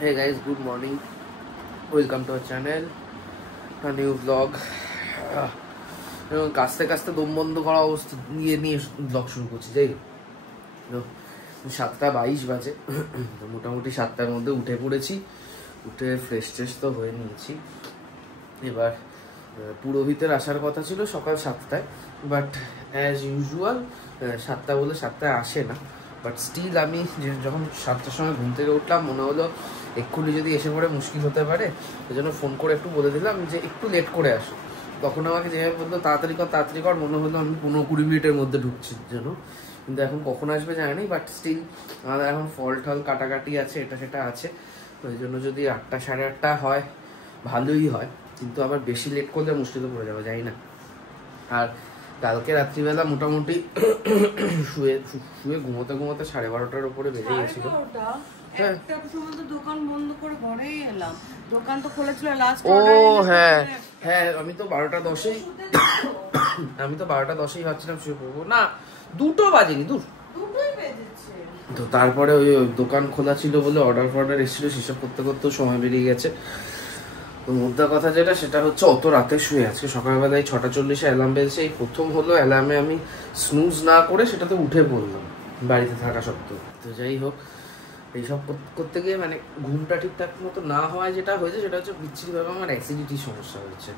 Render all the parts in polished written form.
Hey guys, good morning. Welcome to our channel. A new vlog. কাস্তে কাস্তে দম বন্ধ করা অবস্থা নিয়ে ব্লগ শুরু করছি। যাই 7:22 বাজে, মোটামুটি 7টার মধ্যে উঠে পড়েছি। উঠে ফ্রেশ ট্রেশ তো হয়ে নিয়েছি। এবার পুরোহিতের আসার কথা ছিল সকাল 7টায়, বাট অ্যাজ ইউজুয়াল 7টা বলে 7টায় আসে না। বাট স্টিল আমি যখন 7টার সময় ঘুম থেকে উঠলাম, মনে হলো এক্ষুনি যদি এসে পড়ে মুশকিল হতে পারে, এই জন্য ফোন করে একটু বলে দিলাম যে একটু লেট করে আসো। তখন আমাকে যেভাবে বলতো তাড়াতাড়ি কর, মনে হলো আমি 15-20 মিনিটের মধ্যে ঢুকছি যেন। কিন্তু এখন কখন আসবে জানি, বাট স্টিল আমাদের এখন ফল টল কাটাকাটি আছে, এটা সেটা আছে। ওই জন্য যদি 8টা 8:30 হয় ভালোই হয়, কিন্তু আবার বেশি লেট করলে মুশকিলে পড়ে যাবে, জানি না। আর কালকে রাত্রিবেলা মোটামুটি শুয়ে ঘুমোতে 12:30টার উপরে বেজে গেছিল। আমি তো 12:10 ভাবছিলাম শুয়ে পড়বো, না 2টো বাজেনি, তো তারপরে ওই দোকান খোলা ছিল বলে অর্ডার এসেছিল, সেসব করতে করতে সময় বেরিয়ে গেছে। তো মোদ্দা কথা যেটা, সেটা হচ্ছে অত রাতে শুয়ে আজকে সকালবেলায় 6:40 অ্যালার্ম বেজেছে। এই প্রথম হলো অ্যালার্মে আমি স্নুজ না করে সেটাতে উঠে পড়লাম বাড়িতে থাকা সত্ত্বেও। তো যাই হোক, এইসব করতে গিয়ে মানে ঘুমটা ঠিকঠাক মতো না হওয়ায় যেটা হয়েছে সেটা হচ্ছে বিচ্ছিরিভাবে আমার অ্যাসিডিটির সমস্যা হয়েছে।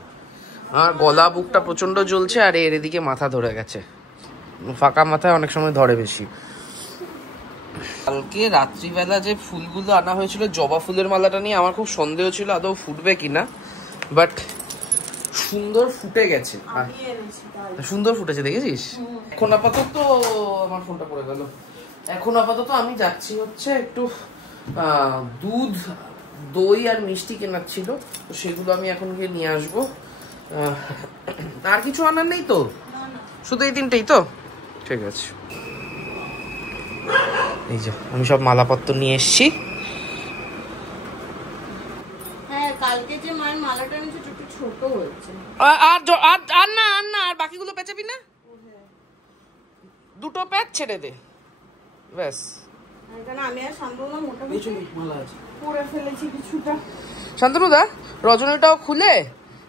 আর গলা বুকটা প্রচণ্ড জ্বলছে, আর এর এদিকে মাথা ধরে গেছে। ফাঁকা মাথায় অনেক সময় ধরে বেশি। কালকে রাত্রিবেলা যে ফুলগুলো আনা হয়েছিল, জবা ফুলের মালাটা নিয়ে আমার খুব সন্দেহ ছিল আদৌ ফুটবে কিনা, বাট সুন্দর ফুটে গেছে। সুন্দর ফুটেছে, দেখেছিস? এখন আপাতত আমার ফোনটা পড়ে গেল। এখন আপাতত আমি যাচ্ছি হচ্ছে একটু দুধ, দই আর মিষ্টি কেনার ছিল, তো সেগুলো আমি এখন গিয়ে নিয়ে আসবো। আর কিছু আনার নেই তো, শুধু এই 3টেই তো? ঠিক আছে, এই যে আমি সব মালাপত্র নিয়ে এসছি। কালকে যে মায়ের মালাটা নিচে একটু ছোট হয়েছে। আর না, আর বাকিগুলো পেঁচাবি না, 2টো প্যাচ ছেড়ে দে ব্যাস। আমি আর শান্তনু মোটামুটি মালা আছে পরে ফেলেছি কিছুটা। শান্তনু দা, রজনীটাও খুলে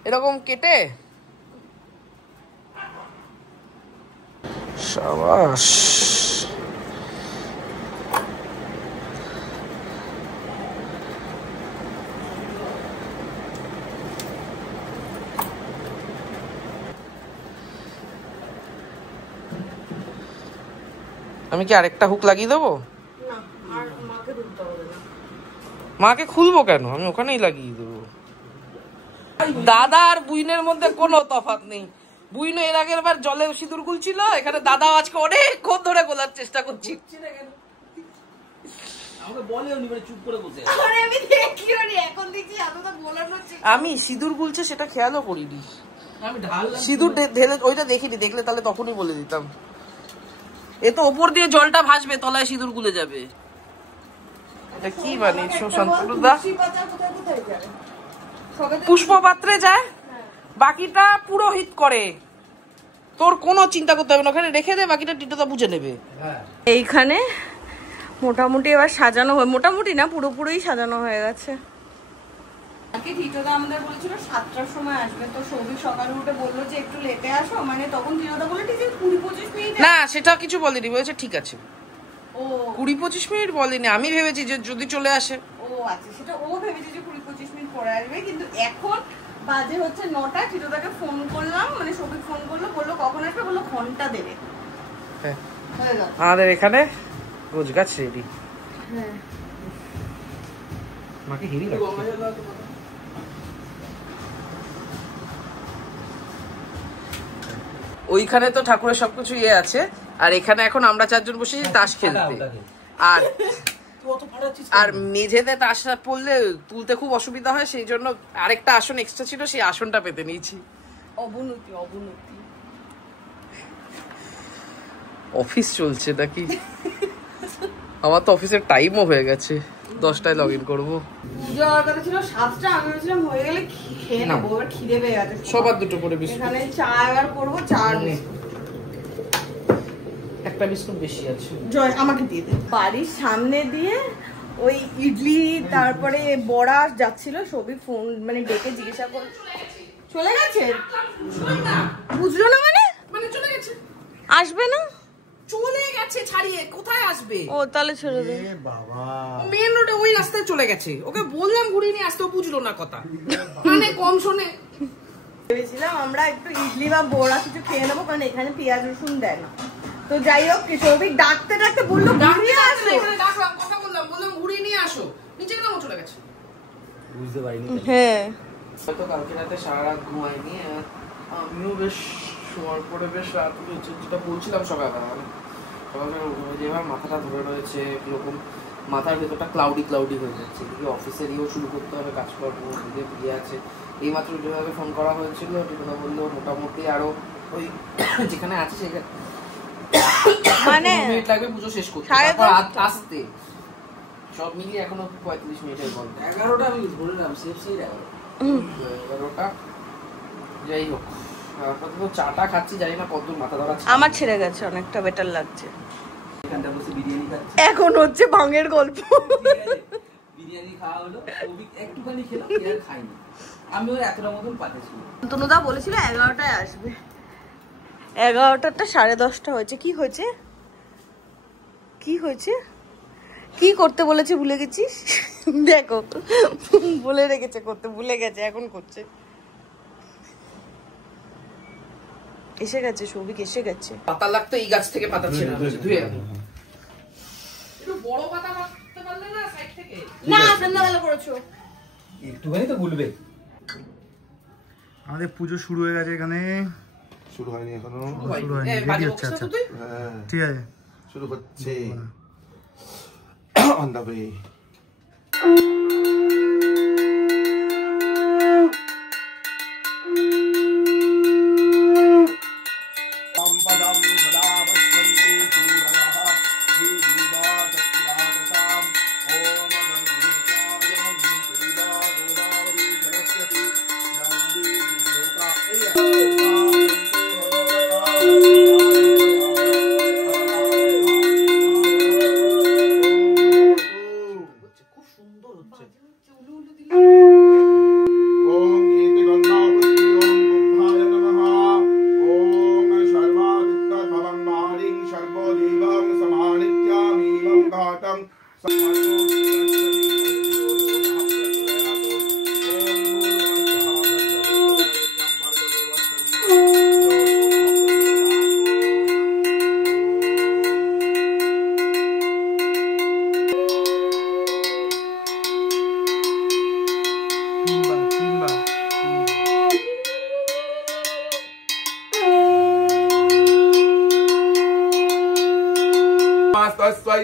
এরকম কেটে, শাবাশ। আমি কি আরেকটা হুক লাগিয়ে দেবো? মাকে খুলবো কেন, আমি ওখানেই লাগিয়ে দেবো। দাদা আর বুইনের মধ্যে কোনো তফাৎ নেই। বুইন এর আগের বার জলে সিঁদুর গুলছিল, এখানে দাদাও আজকে অনেকক্ষণ ধরে গোলার চেষ্টা করছি। আমি সিঁদুর গুলছে সেটা খেয়ালও করিনি, সিঁদুর ঢেলে ওইটা দেখিনি, দেখলে তাহলে তখনই বলে দিতাম। এ তো ওপর দিয়ে জলটা ভাসবে, তলায় সিঁদুর গুলে যাবে। এটা কি বানিয়েছো শান্তনুদা? পুষ্প পাত্রে যায়, বাকিটা পুরোহিত করে। তোর কোনো চিন্তা করতে হবে না, ওখানে রেখে দে, বাকিটা টিটোদা বুঝে নেবে। এইখানে মোটামুটি এবার সাজানো হয়, মোটামুটি না পুরোপুরি সাজানো হয়ে গেছে। টিটোদা আমাদের বলেছিল 7টার সময় আসবে, তো সৌভিক সকালে উঠে বললো যে একটু লেটে আসো, মানে তখন টিটোদা বলে ঠিক আছে 20-25 মিনিট। না, সেটা কিছু বলেনি, বলেছে ঠিক আছে। ও 20-25 মিনিট বলেনি, আমি ভেবেছি যে যদি চলে আসে। ও আচ্ছা, সেটা ও ভেবেছে যে 20-25 মিনিট পরে আসবে, কিন্তু এখন বাজে হচ্ছে 9টা। টিটোদাকে ফোন করলাম, মানে সৌভিক ফোন করলো, বললো কখন আসবে, বললো ঘন্টা দেবে। হ্যাঁ, আমাদের এখানে রোজ গাছ রেডি। হ্যাঁ, মাকে হেরি লাগছে। ওইখানে তো ঠাকুরের সবকিছু ইয়ে আছে, আর এখানে এখন আমরা 4জন বসেছি তাস খেলতে। আর মেঝেতে তাস পড়লে তুলতে খুব অসুবিধা হয়, সেই জন্য আরেকটা আসন এক্সট্রা ছিল, সেই আসনটা পেতে নিয়েছি। অবনতি অফিস চলছে নাকি? আমার তো অফিসের টাইমও হয়ে গেছে, 10টায় লগ ইন করবো। ছিল 7টা, আমি বলছিলাম হয়ে গেলে খেয়ে নেবো, এবার খিদে পেয়ে গেছে। সবার 2টো করে বিস্কুট। এখানে চা এবার করবো, চা একটা বিস্কুট বেশি আছে, জয় আমাকে দিয়ে দে। বাড়ির সামনে দিয়ে ওই ইডলি তারপরে বড়া যাচ্ছিল, সবই ফোন মানে ডেকে জিজ্ঞাসা করে চলে গেছে, বুঝলো না মানে চলে গেছে, আসবে না, চলে গেছে ছাড়িয়ে, কোথায় আসবে? ও তাহলে ছেড়ে দে বাবা, মেন রোডে ওই রাস্তায় চলে গেছে, ওকে বললাম ঘুরিয়ে নিয়ে আসতে, বুঝলো না কথা, মানে কম শোনে। ভেবেছিলাম আমরা একটু ইডলি বা বড়া কিছু খেয়ে নেবো, কারণ এখানে পেঁয়াজ রসুন দেয় না। তো যাই হোক, সৌভিক ডাকতে ডাকতে বললো ঘুরিয়ে আসো, ডাকলাম, কথা বললাম ঘুরিয়ে নিয়ে আসো, নিচে কেন চলে গেছে, বুঝতে পারিনি। হ্যাঁ হয়তো কালকে রাতে সারা রাত ঘুমাইনি, আমিও বেশ শোয়ার পরে বেশ রাত হয়েছে, যেটা বলছিলাম সকালবেলা যেভাবে মাথাটা ধরে রয়েছে, কিরকম মাথার ভেতরটা ক্লাউডি হয়ে যাচ্ছে, এদিকে অফিসের ইয়েও শুরু করতে হবে কাজকর্ম, এদিকে বিয়ে আছে। এইমাত্র যেভাবে ফোন করা হয়েছিল টিটুদা বললো মোটামুটি আরো ওই যেখানে আছে সেখানে মানে মিনিট লাগবে পুজো শেষ করতে, আসতে সব মিলিয়ে এখনো 35 মিনিটের গল্প। 11টা আমি ধরলাম, সেফ সাইড 11টা। যাই হোক, আপাতত চাটা খাচ্ছি, জানি না কতদূর মাথা ধরা। আমার ছেড়ে গেছে, অনেকটা বেটার লাগছে। এখানটা বসে বিরিয়ানি খাচ্ছি, এখন হচ্ছে ভাঙের গল্প। বিরিয়ানি খাওয়া হলো, একটুখানি খেলাম, আর খাইনি। আমিও এতটা মতন পাঠিয়েছি। তনুদা বলেছিল 11টায় আসবে, 11টাটা 10:30 হয়েছে। কি হয়েছে, কি হয়েছে, কি করতে বলেছে ভুলে গেছিস? দেখো বলে রেখেছে করতে, ভুলে গেছে, এখন করছে। এসে গেছে সৌভিক, এসে গেছে। পাতা লাগতো এই গাছ থেকে পাতা ছিল, ধুয়ে একটু বড় পাতা রাখতে পারলে না সাইড থেকে। না সন্ধ্যাবেলা করেছো, একটুখানি তো বলবে। আমাদের পুজো শুরু হয়ে গেছে, এখানে শুরু হয়নি এখনো, শুরু হয়নি, রেডি হচ্ছে। আচ্ছা হ্যাঁ ঠিক আছে, শুরু হচ্ছে অন দা ওয়ে।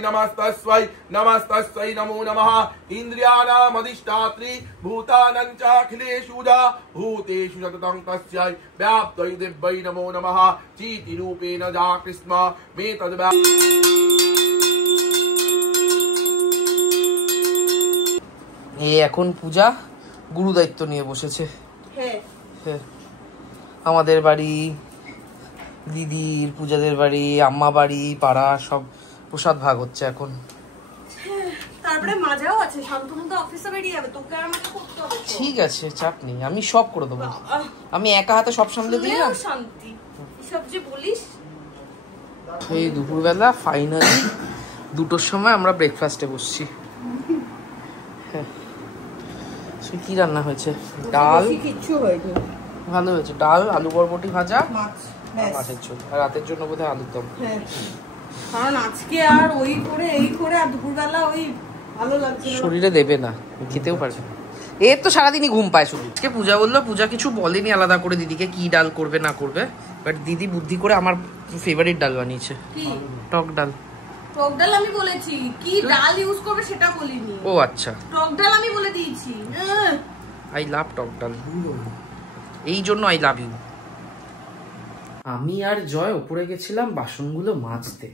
नमस्तस्वै नमस्तस्वै नमो नमः। इन्द्रियाणामधिष्ठात्री भूतानां चाखिलेषुजा भूतेषु सततं तस्यै व्याप्तै दिव्यै नमो नमः। चीतिरूपेण जाकृष्म मे तद्व्या। এই এখন পূজা গুরু দায়িত্ব নিয়ে বসেছে। হ্যাঁ আমাদের বাড়ি, দিদির, পূজাদের বাড়ি, আম্মা বাড়ি, পাড়া সব প্রসাদ ভাগ হচ্ছে এখন। তারপরে মাজাও আছে, শান্তনু তো অফিসে বেরিয়ে যাবে, তোকে আর আমাকে করতে হবে। ঠিক আছে, চাপ নেই, আমি সব করে দেবো। আমি একা হাতে সব সামলে দিই না। শান্তি সব যে বলিস। এই দুপুরবেলা ফাইনালি 2টোর সময় আমরা ব্রেকফাস্টে বসছি। কি রান্না হয়েছে? ডাল, কিচ্ছু হয়নি, ভালো হয়েছে। ডাল, আলু বরবটি ভাজা, মাছ, মাছের ঝোল। আর রাতের জন্য বোধহয় আলুর দম। কারণ আজকে আর ওই করে এই করে আর দুপুরবেলা ওই ভালো লাগছে না, শরীরে দেবে না, খেতেও পারবে না। এর তো সারাদিনই ঘুম পায় শুধু। পূজা বললো, পূজা কিছু বলেনি আলাদা করে দিদিকে কি ডাল করবে না করবে, বাট দিদি বুদ্ধি করে আমার ফেভারিট ডাল বানিয়েছে। টক ডাল। টক ডাল আমি বলেছি, কি ডাল ইউজ করবে সেটা বলিনি। ও আচ্ছা, টক ডাল আমি বলে দিয়েছি। আই লাভ টক ডাল, এই জন্য আই লাভ ইউ। আমি আর জয় ওপরে গেছিলাম বাসনগুলো মাজতে,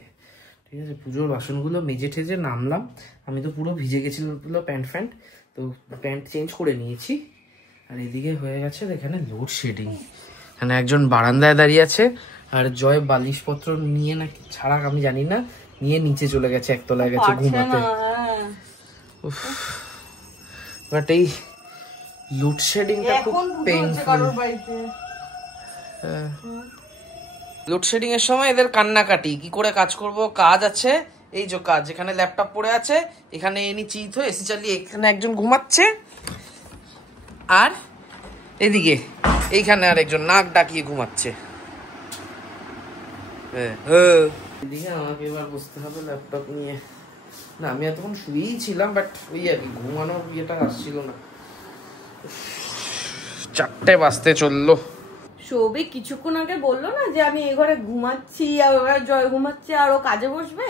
ঠিক আছে। পুজোর বাসনগুলো মেজে ঠেজে নামলাম। আমি তো পুরো ভিজে গেছিল প্যান্ট ফ্যান্ট, তো প্যান্ট চেঞ্জ করে নিয়েছি। আর এদিকে হয়ে গেছে এখানে লোডশেডিং। এখানে একজন বারান্দায় দাঁড়িয়ে আছে, আর জয় বালিশপত্র নিয়ে না ছাড়া আমি জানি না, নিয়ে নিচে চলে গেছে, একতলায় গেছে ঘুমাতে। বাট এই লোডশেডিংটা খুব পেইনফুল। লোডশেডিং এর সময় এদের কান্নাকাটি, কি করে কাজ করব, কাজ আছে, এই যে কাজ, এখানে ল্যাপটপ পড়ে আছে, এখানে এনি চিত হয়ে এসি চালিয়ে এখানে একজন ঘুমাচ্ছে, আর এদিকে এইখানে আর একজন নাক ডাকিয়ে ঘুমাচ্ছে। এদিকে আমাকে এবার বসতে হবে ল্যাপটপ নিয়ে। না আমি এতক্ষণ শুয়েই ছিলাম, বাট ওই আর কি ঘুমানোর ইয়েটা আসছিল না। 4টে বাজতে চললো। সৌভিক কিছুক্ষণ আগে বললো না যে আমি এই ঘরে ঘুমাচ্ছি, আর জয় ঘুমাচ্ছে আর ও কাজে বসবে।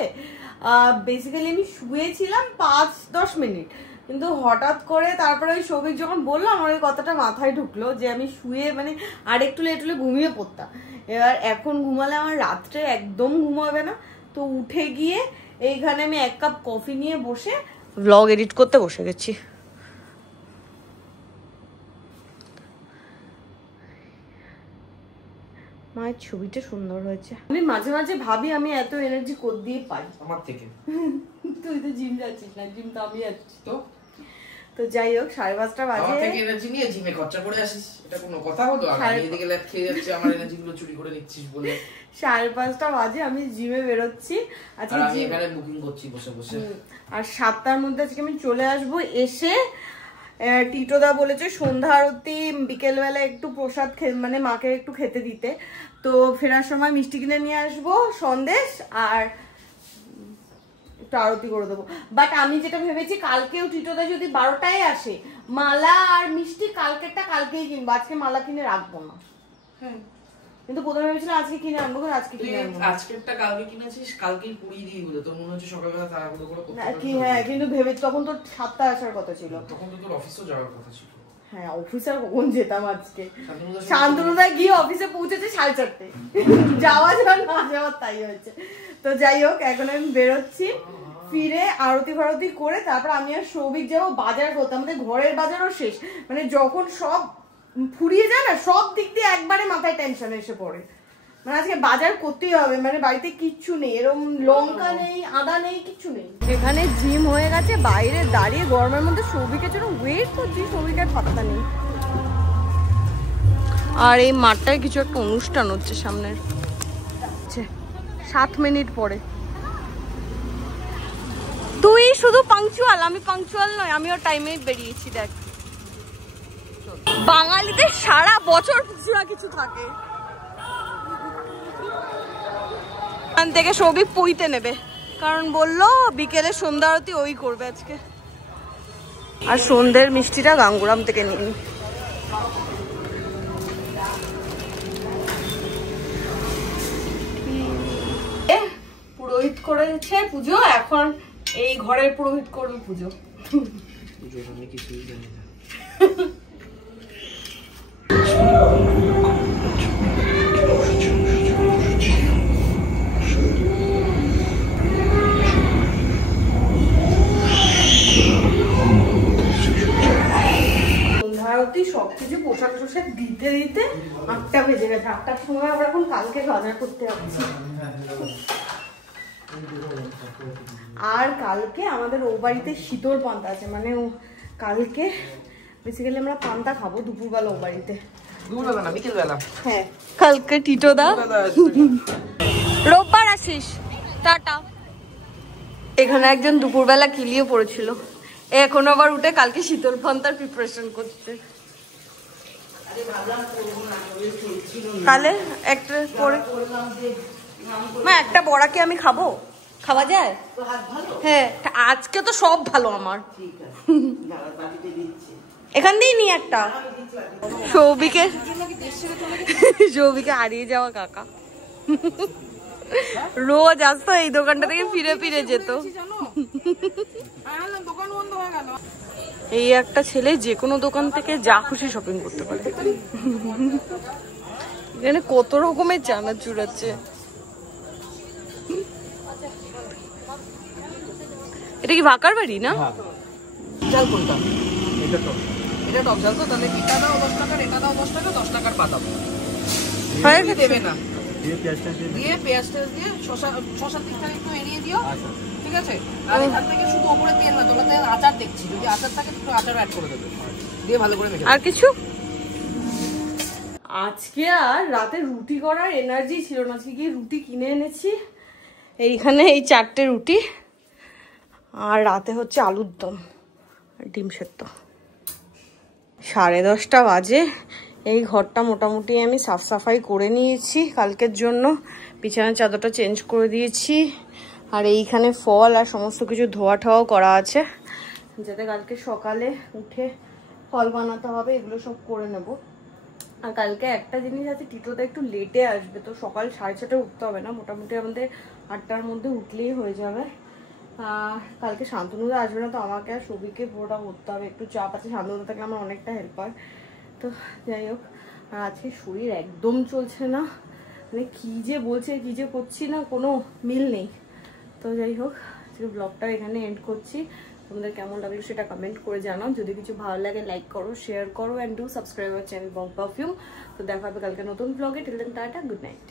বেসিক্যালি আমি শুয়েছিলাম 5-10 মিনিট, কিন্তু হঠাৎ করে তারপরে ওই সৌভিক যখন বললো আমার ওই কথাটা মাথায় ঢুকলো যে আমি শুয়ে মানে আর একটু লেট হলে ঘুমিয়ে পড়তাম। এবার এখন ঘুমালে আমার রাত্রে একদম ঘুম হবে না, তো উঠে গিয়ে এইখানে আমি 1 কাপ কফি নিয়ে বসে ব্লগ এডিট করতে বসে গেছি। মায়ের ছবিটা সুন্দর হয়েছে। আমি মাঝে মাঝে ভাবি আমি এত এনার্জি কোথা দিয়ে পাই। আমার থেকে। তুই তো জিম যাচ্ছিস না, জিম তো আমি যাচ্ছি। তো যাই হোক 5:30 বাজে। আমার থেকে এনার্জি নিয়ে জিমে খরচা করে আসিস, এটা কোনো কথা হলো? আমি এদিকে ল্যাপ খেয়ে যাচ্ছি, আমার এনার্জি গুলো চুরি করে নিচ্ছিস বলে। 5:30 বাজে আমি জিমে বেরোচ্ছি আজকে। আমি এখানে বুকিং করছি বসে বসে। আর 7টার মধ্যে আজকে আমি চলে আসবো। এসে টিটোদা বলেছে সন্ধ্যা আরতি বিকেলবেলা একটু প্রসাদ মানে মাকে একটু খেতে দিতে, তো ফেরার সময় মিষ্টি কিনে নিয়ে আসবো, সন্দেশ আর একটু আরতি করে দেবো। বাট আমি যেটা ভেবেছি কালকেও টিটোদা যদি 12টায় আসে, মালা আর মিষ্টি কালকেরটা কালকেই কিনবো, আজকে মালা কিনে রাখবো না। হ্যাঁ, কিন্তু প্রথমে ভেবেছিলাম আজকে কিনে আনবো, আজকে কিনে আনবো। আজকেরটা কালকে কিনেছিস, কালকেই পুড়িয়ে দিয়ে হলো, তোর মনে হচ্ছে সকালবেলা তাড়াহুড়ো করে করতে কি? হ্যাঁ, কিন্তু ভেবে তখন তো 7টায় আসার কথা ছিল, তখন তো তোর অফিসও যাওয়ার কথা ছিল। হ্যাঁ, অফিসার কখন যেতাম আজকে? শান্তনুদা গিয়ে অফিসে পৌঁছেছে 4:30। যাওয়া যাওয়া না যাওয়ার তাই হয়েছে। তো যাই হোক এখন আমি বেরোচ্ছি, ফিরে আরতি ফারতি করে তারপর আমি আর সৌভিক যাবো বাজার করতে। আমাদের ঘরের বাজারও শেষ, মানে যখন সব ফুরিয়ে যায় না সব দিক দিয়ে একবারে মাথায় টেনশন এসে পড়ে। মানে আজকে বাজার করতেই হবে, মানে বাড়িতে কিচ্ছু নেই, এরকম লঙ্কা নেই, আদা নেই, কিচ্ছু নেই। এখানে জিম হয়ে গেছে, বাইরে দাঁড়িয়ে গরমের মধ্যে সৌভিকের জন্য ওয়েট করছি, সৌভিকের পাত্তা নেই। আর এই মাঠটায় কিছু একটা অনুষ্ঠান হচ্ছে সামনের, 7 মিনিট পরে। তুই শুধু পাংচুয়াল, আমি পাংচুয়াল নয়, আমিও টাইমে বেরিয়েছি। দেখ বাঙালিদের সারা বছর কিছু না কিছু থাকে। এখান থেকে সৌভিক পইতে নেবে, কারণ বললো বিকেলে সন্ধ্যা আরতি ওই করবে আজকে। আর সন্ধ্যের মিষ্টিটা গাঙ্গুরাম থেকে নিন। পুরোহিত করেছে পুজো, এখন এই ঘরের পুরোহিত করবে পুজো। আমি কিছুই জানি না। সন্ধ্যারতি সবকিছু পোশাক টোশাক দিতে দিতে 8টা বেজে গেছে। 8টার সময় আবার এখন কালকে বাজার করতে যাচ্ছি। আর কালকে আমাদের ও বাড়িতে শীতল পান্তা আছে, মানে কালকে বেসিক্যালি আমরা পান্তা খাবো দুপুরবেলা ও বাড়িতে। দুপুরবেলা না, বিকেলবেলা। হ্যাঁ, কালকে টিটোদা রোববার আসিস। টাটা। এখানে একজন দুপুরবেলা কিলিয়ে পড়েছিল, এখন আবার উঠে কালকে শীতল পান্তার প্রিপারেশন করতে। তাহলে একটা পরে মা একটা বড়াকে আমি খাবো, খাওয়া যায়? হ্যাঁ, আজকে তো সব ভালো আমার। এখান দিয়েই নি একটা। সৌভিকে হারিয়ে যাওয়া কাকা রোজ আসতো এই দোকানটা থেকে, ফিরে ফিরে যেত। এই একটা ছেলে যে কোনো দোকান থেকে যা খুশি শপিং করতে পারে। এখানে কত রকমের চানাচুর আছে। এটা কি ভাকার বাড়ি না? চাল কোনটা? এটা টক। এটা টক চাল তো, তাহলে এটা দাও 10 টাকার, এটা দাও 10 টাকা, 10 টাকার বাদাম। হয়ে দেবে না। দিয়ে পেঁয়াজটা দিয়ে পেঁয়াজটা দিয়ে শসা দিকটা একটু এড়িয়ে দিও। ঠিক আছে? আর এখান থেকে শুধু উপরে তেল না, তোমার তেল আচার দেখছি, যদি আচার থাকে একটু আচার অ্যাড করে দেবে, দিয়ে ভালো করে মেখে। আর কিছু আজকে আর রাতে রুটি করার এনার্জি ছিল না, আজকে গিয়ে রুটি কিনে এনেছি। এইখানে এই 4টে রুটি, আর রাতে হচ্ছে আলুর দম আর ডিম সেদ্ধ। 10:30 বাজে। এই ঘরটা মোটামুটি আমি সাফ সাফাই করে নিয়েছি কালকের জন্য, বিছানার চাদরটা চেঞ্জ করে দিয়েছি, আর এইখানে ফল আর সমস্ত কিছু ধোয়া ঠোয়াও করা আছে, যাতে কালকে সকালে উঠে ফল বানাতে হবে, এগুলো সব করে নেব। আর কালকে একটা জিনিস আছে, টিটোটা একটু লেটে আসবে, তো সকাল 6:30 উঠতে হবে না, মোটামুটি আমাদের 8টার মধ্যে উঠলেই হয়ে যাবে। কালকে শান্তনুদা আসবে না, তো আমাকে আর সবিকে পুরোটা করতে হবে, একটু চাপ আছে, শান্তনুদা থাকলে আমার অনেকটা হেল্প হয়। তো যাই হোক, আর আজকে শরীর একদম চলছে না, মানে কী যে বলছে কী যে করছি না, কোনো মিল নেই। তো যাই হোক, আজকে ব্লগটা এখানে এন্ড করছি। তোমাদের কেমন লাগলো সেটা কমেন্ট করে জানাও, যদি কিছু ভালো লাগে লাইক করো, শেয়ার করো, and do subscribe our channel Bong Perfume. তো দেখা হবে কালকে নতুন ব্লগে। Till then tata, good night.